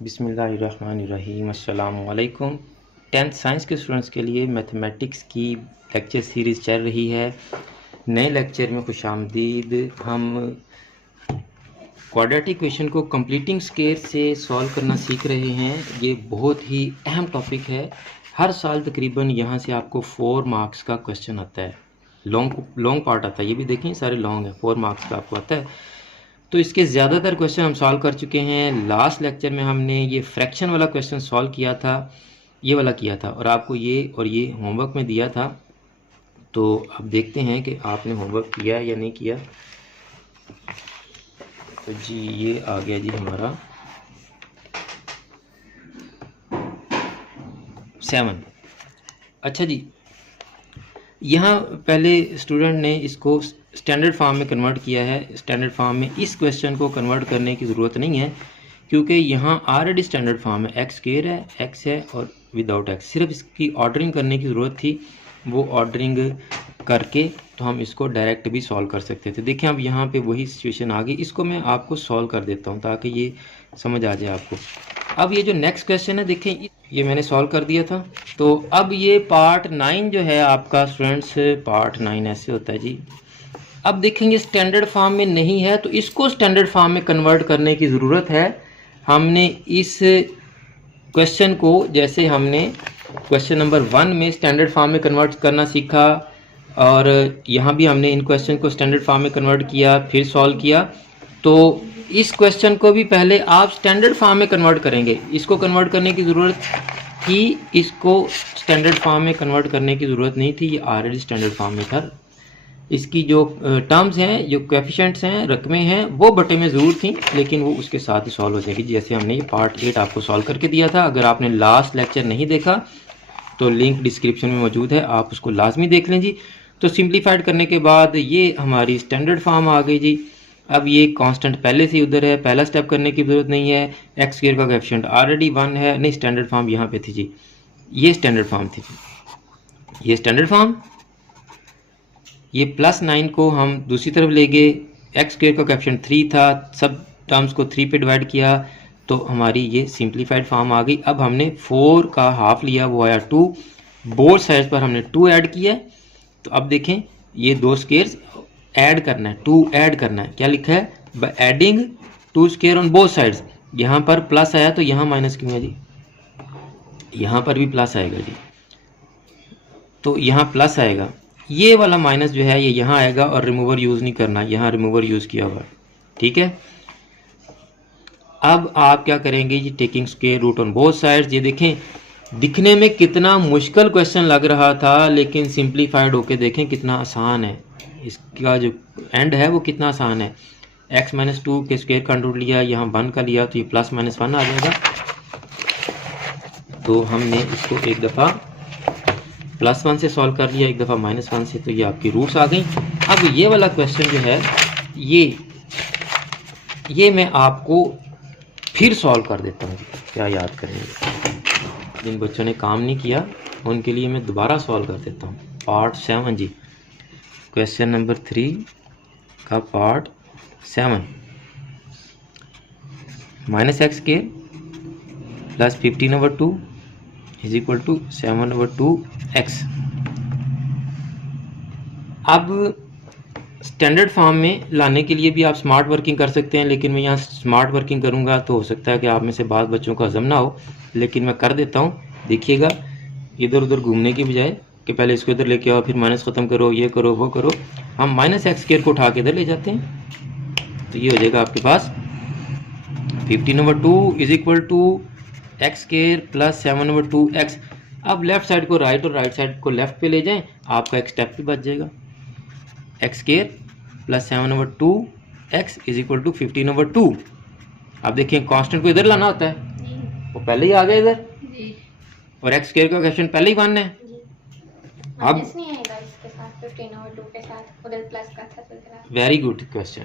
बिस्मिल्लाहिर्रहमानिर्रहीम। अस्सलामु अलैकुम। 10th साइंस के स्टूडेंट्स के लिए मैथमेटिक्स की लेक्चर सीरीज़ चल रही है। नए लेक्चर में खुशामदीद। हम क्वाड्रेटिक इक्वेशन को कंप्लीटिंग स्केयर से सॉल्व करना सीख रहे हैं। ये बहुत ही अहम टॉपिक है। हर साल तकरीबन यहाँ से आपको 4 मार्क्स का क्वेश्चन आता है। लॉन्ग पार्ट आता है, ये भी देखें सारे लॉन्ग है। 4 मार्क्स का आपको आता है। तो इसके ज़्यादातर क्वेश्चन हम सॉल्व कर चुके हैं। लास्ट लेक्चर में हमने ये फ्रैक्शन वाला क्वेश्चन सॉल्व किया था, ये वाला किया था, और आपको ये और ये होमवर्क में दिया था। तो अब देखते हैं कि आपने होमवर्क किया या नहीं किया। तो जी ये आ गया जी हमारा 7। अच्छा जी, यहाँ पहले स्टूडेंट ने इसको स्टैंडर्ड फॉर्म में कन्वर्ट किया है। स्टैंडर्ड फॉर्म में इस क्वेश्चन को कन्वर्ट करने की ज़रूरत नहीं है, क्योंकि यहाँ ऑलरेडी स्टैंडर्ड फॉर्म है। एक्स स्क्वायर है, एक्स है और विदाउट एक्स। सिर्फ इसकी ऑर्डरिंग करने की ज़रूरत थी। वो ऑर्डरिंग करके तो हम इसको डायरेक्ट भी सॉल्व कर सकते थे। देखें अब यहाँ पे वही सिचुएशन आ गई। इसको मैं आपको सॉल्व कर देता हूँ ताकि ये समझ आ जाए आपको। अब ये जो नेक्स्ट क्वेश्चन है, देखें ये मैंने सॉल्व कर दिया था। तो अब ये पार्ट 9 जो है आपका स्टूडेंट्स, पार्ट 9 ऐसे होता है जी। अब देखेंगे स्टैंडर्ड फॉर्म में नहीं है, तो इसको स्टैंडर्ड फॉर्म में कन्वर्ट करने की ज़रूरत है। हमने इस क्वेश्चन को, जैसे हमने क्वेश्चन नंबर 1 में स्टैंडर्ड फॉर्म में कन्वर्ट करना सीखा, और यहाँ भी हमने इन क्वेश्चन को स्टैंडर्ड फॉर्म में कन्वर्ट किया, फिर सॉल्व किया। तो इस क्वेश्चन को भी पहले आप स्टैंडर्ड फॉर्म में कन्वर्ट करेंगे। इसको कन्वर्ट करने की ज़रूरत थी, इसको स्टैंडर्ड फॉर्म में कन्वर्ट करने की ज़रूरत नहीं थी। ये ऑलरेडी स्टैंडर्ड फॉर्म में था। इसकी जो टर्म्स हैं, जो कोएफिशिएंट्स हैं, रकमें हैं, वो बटे में ज़रूर थी, लेकिन वो उसके साथ ही सॉल्व हो जाएगी। जैसे हमने ये पार्ट 8 आपको सॉल्व करके दिया था। अगर आपने लास्ट लेक्चर नहीं देखा तो लिंक डिस्क्रिप्शन में मौजूद है, आप उसको लाजमी देख लें जी। तो सिंप्लीफाइड करने के बाद ये हमारी स्टैंडर्ड फॉर्म आ गई जी। अब ये कांस्टेंट पहले से उधर है, पहला स्टेप करने की ज़रूरत नहीं है। एक्स स्क्वायर का कोएफिशिएंट ऑलरेडी 1 है। नहीं, स्टैंडर्ड फॉर्म यहाँ पे थी जी, ये स्टैंडर्ड फॉर्म थी जी, ये स्टैंडर्ड फॉर्म। ये +9 को हम दूसरी तरफ ले गए। एक्स स्क्वायर का कोएफिशिएंट 3 था, सब टर्म्स को 3 पे डिवाइड किया, तो हमारी ये सिंप्लीफाइड फॉर्म आ गई। अब हमने 4 का हाफ लिया, वो आया 2। बोथ साइड्स पर हमने 2 ऐड किया। तो अब देखें ये 2 स्क्वायर्स ऐड करना है, 2 ऐड करना है। क्या लिखा है? By adding 2 square on both sides. यहाँ पर प्लस आया तो यहाँ माइनस क्यों है जी? यहाँ पर भी प्लस आएगा जी, तो यहाँ प्लस आएगा। ये वाला माइनस जो है ये यहाँ आएगा, और रिमूवर यूज़ नहीं करना, यहाँ रिमूवर यूज़ किया हुआ। ठीक है। अब आप क्या करेंगे जी? Taking square root on both sides. ये देखें दिखने में कितना मुश्किल क्वेश्चन लग रहा था, लेकिन सिंप्लीफाइड होके देखें कितना आसान है। इसका जो एंड है वो कितना आसान है। x - 2 के स्क्वायर का रूट लिया, यहाँ 1 का लिया, तो ये +-1 आ जाएगा। तो हमने इसको एक दफ़ा +1 से सॉल्व कर लिया, एक दफ़ा -1 से, तो ये आपकी रूट्स आ गई। अब ये वाला क्वेश्चन जो है ये मैं आपको फिर सॉल्व कर देता हूँ। क्या याद करेंगे? जिन बच्चों ने काम नहीं किया उनके लिए मैं दोबारा सॉल्व कर देता हूँ। पार्ट 7 जी, क्वेश्चन नंबर 3 का पार्ट 7। -x² + 15/2 = 7/2x। अब स्टैंडर्ड फॉर्म में लाने के लिए भी आप स्मार्ट वर्किंग कर सकते हैं, लेकिन मैं यहाँ स्मार्ट वर्किंग करूँगा तो हो सकता है कि आप में से बाद बच्चों का हज़म ना हो, लेकिन मैं कर देता हूँ। देखिएगा, इधर उधर घूमने की बजाय कि पहले इसको इधर लेके आओ, फिर माइनस ख़त्म करो, ये करो, वो करो, हम -x² को उठा के इधर ले जाते हैं। तो ये हो जाएगा आपके पास 15/2 = x² + 7/2x। अब लेफ़्ट साइड को राइट और राइट साइड को लेफ़्ट पे ले जाएं, आपका एक स्टेप भी बच जाएगा। x² + 7/2x = 15/2। अब देखिए कांस्टेंट को इधर लाना होता है, वो पहले ही आ गया इधर, और x² का क्वेश्चन पहले ही 1 है। अब नहीं आएगा इसके साथ, 15/2 के साथ उधर प्लस का था, तो इधर वेरी गुड क्वेश्चन।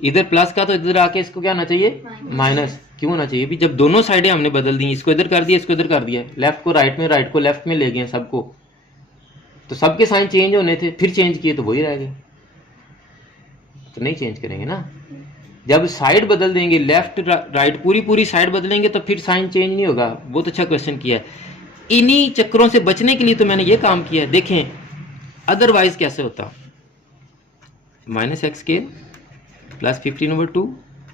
इधर प्लस का, तो इधर आके इसको क्या होना चाहिए? माइनस। क्यों होना चाहिए भी? जब दोनों साइडें हमने बदल दी, इसको इधर कर दिया, इसको इधर कर दिया, लेफ्ट को राइट में, राइट को लेफ्ट में ले गए सबको, तो सबके साइन चेंज होने थे, फिर चेंज किए तो वही रह गए। तो नहीं चेंज करेंगे ना, जब साइड बदल देंगे, लेफ्ट राइट पूरी साइड बदलेंगे तो फिर साइन चेंज नहीं होगा। बहुत अच्छा क्वेश्चन किया है। इन्हीं चक्करों से बचने के लिए तो मैंने ये काम किया है। देखें अदरवाइज कैसे होता, -x² plus 15/2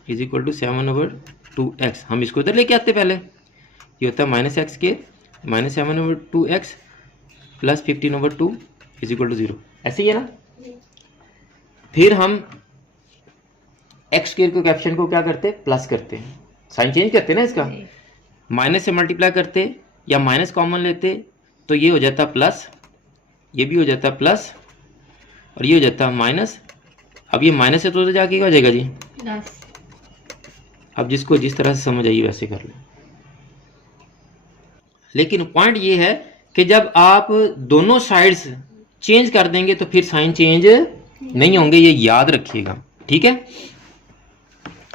is equal to 7/2x। हम इसको इधर लेके आते पहले, ये होता है -x² -7/2x plus 15/2 is equal to 0। ऐसे ही है ना। फिर हम x² को कैप्शन को क्या करते हैं, प्लस करते हैं, साइन चेंज करते हैं ना इसका, माइनस से मल्टीप्लाई करते या माइनस कॉमन लेते तो ये हो जाता प्लस, ये भी हो जाता प्लस और ये हो जाता माइनस। अब ये माइनस से तो जाके क्या हो जाएगा जी, प्लस। अब जिसको जिस तरह से समझ आई वैसे कर ले। लेकिन पॉइंट ये है कि जब आप दोनों साइड्स चेंज कर देंगे तो फिर साइन चेंज नहीं होंगे, ये याद रखिएगा, ठीक है।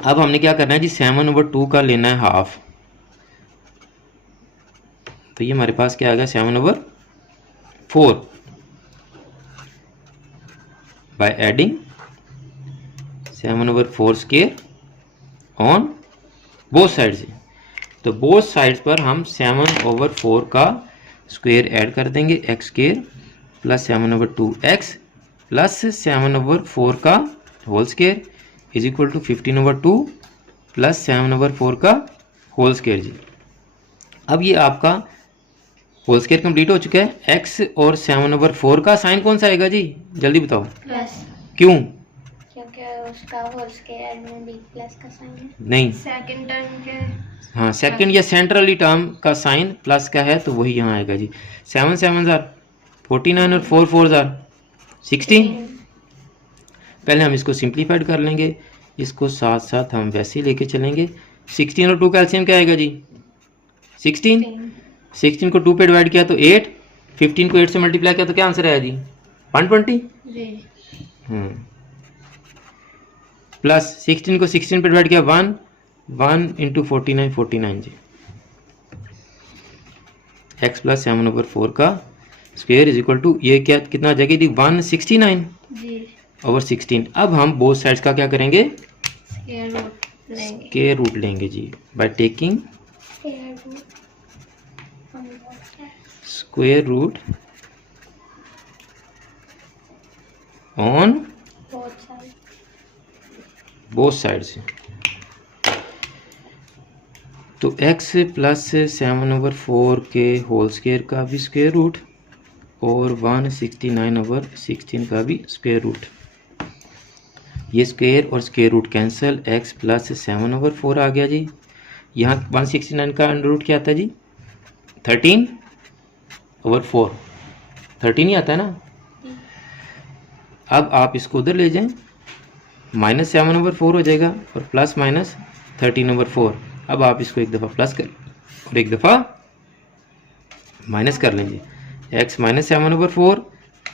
अब हमने क्या करना है जी, 7/2 का लेना है हाफ, तो ये हमारे पास क्या आ गया 7/4 by adding 7/4² on both sides. तो बोथ साइड्स पर हम 7/4 का स्क्वायर ऐड कर देंगे, x² प्लस 7/2x प्लस 7/4 का whole square is equal to 15/2 plus 7/4 का होल स्क्वायर जी। अब ये आपका होल स्क्वायर कंप्लीट हो चुका है। x और 7/4 का साइन कौन सा आएगा जी, जल्दी बताओ। प्लस। क्यों? क्योंकि उसका होल स्क्वायर में भी प्लस का साइन है। नहीं, सेकंड टर्म के, हाँ सेकंड या सेंट्रली टर्म का साइन प्लस का है तो वही यहाँ आएगा जी। 7 7 49 और 4 4 16। पहले हम इसको सिंप्लीफाइड कर लेंगे, इसको साथ साथ हम वैसे ही लेके चलेंगे। 16 और 2 का एलसीएम क्या आएगा जी, 16। 16 को 2 पे डिवाइड किया तो 8, 15 को 8 से मल्टीप्लाई किया तो क्या आंसर आया जी, 120 जी। प्लस 16 को 16 पे डिवाइड किया 1 इंटू 49 49 जी। x प्लस 7/4 का स्क्वायर इज इक्वल टू ये क्या कितना आ जाएगी जी, 169 जी ओवर 16। अब हम बोथ साइड्स का क्या करेंगे, स्क्वायर रूट लेंगे जी by taking square root on both sides. तो x प्लस 7/4 के होल स्क्वायर का भी स्क्वायर रूट और 169/16 का भी स्क्वायर रूट। ये स्क्वायर और square root cancel, x plus 7/4 आ गया जी। यहाँ 169 का अंडर रूट क्या आता है जी, 13/4, 13 ही आता है ना। अब आप इसको उधर ले जाएं, -7/4 हो जाएगा और प्लस माइनस 13/4। अब आप इसको एक दफ़ा प्लस कर और एक दफ़ा माइनस कर लेंगे, x -7/4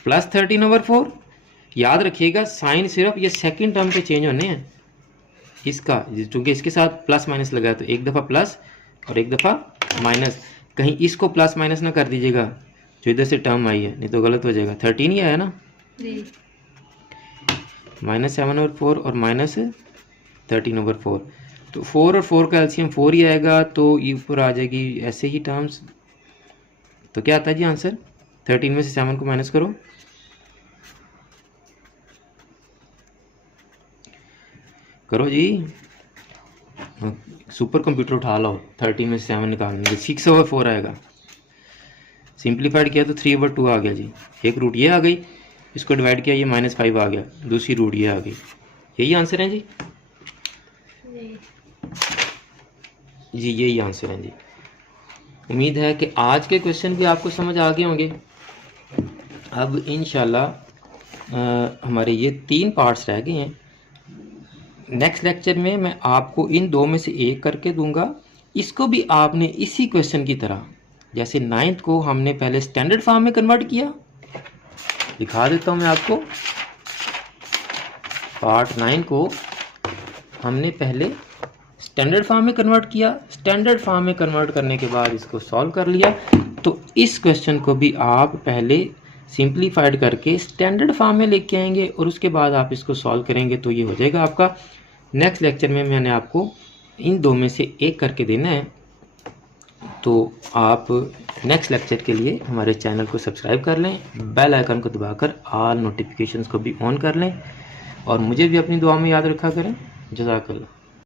प्लस 13/4। याद रखिएगा साइन सिर्फ ये सेकंड टर्म पे चेंज होने हैं इसका, चूँकि इसके साथ प्लस माइनस लगा है तो एक दफ़ा प्लस और एक दफ़ा माइनस। कहीं इसको प्लस माइनस ना कर दीजिएगा जो इधर से टर्म आई है, नहीं तो गलत हो जाएगा। 13 ही आया ना जी, -7/4 और -13/4। तो 4 और 4 का एलसीएम 4 ही आएगा, तो ये ऊपर आ जाएगी ऐसे ही टर्म्स। तो क्या आता है जी आंसर, 13 में से 7 को माइनस करो, करो जी, सुपर कंप्यूटर उठा लो, 13 में से 7 निकालने 6/4 आएगा। सिंप्लीफाइड किया तो 3/2 आ गया जी। एक रूट ये आ गई, इसको डिवाइड किया ये -5 आ गया, दूसरी रूट ये आ गई। यही आंसर है जी, जी यही आंसर है जी। उम्मीद है कि आज के क्वेश्चन भी आपको समझ आ गए होंगे। अब इंशाल्लाह हमारे ये 3 पार्ट्स रह गए हैं। नेक्स्ट लेक्चर में मैं आपको इन 2 में से एक करके दूंगा। इसको भी आपने इसी क्वेश्चन की तरह, जैसे 9th को हमने पहले स्टैंडर्ड फॉर्म में कन्वर्ट किया, दिखा देता हूँ मैं आपको। पार्ट 9 को हमने पहले स्टैंडर्ड फॉर्म में कन्वर्ट किया, स्टैंडर्ड फॉर्म में कन्वर्ट करने के बाद इसको सॉल्व कर लिया। तो इस क्वेश्चन को भी आप पहले सिंप्लीफाइड करके स्टैंडर्ड फॉर्म में लेके आएंगे और उसके बाद आप इसको सॉल्व करेंगे तो ये हो जाएगा आपका नेक्स्ट लेक्चर में मैंने आपको इन दो में से एक करके देना है। तो आप नेक्स्ट लेक्चर के लिए हमारे चैनल को सब्सक्राइब कर लें, बेल आइकन को दबाकर ऑल नोटिफिकेशंस को भी ऑन कर लें और मुझे भी अपनी दुआ में याद रखा करें। जज़ाकल्लाह।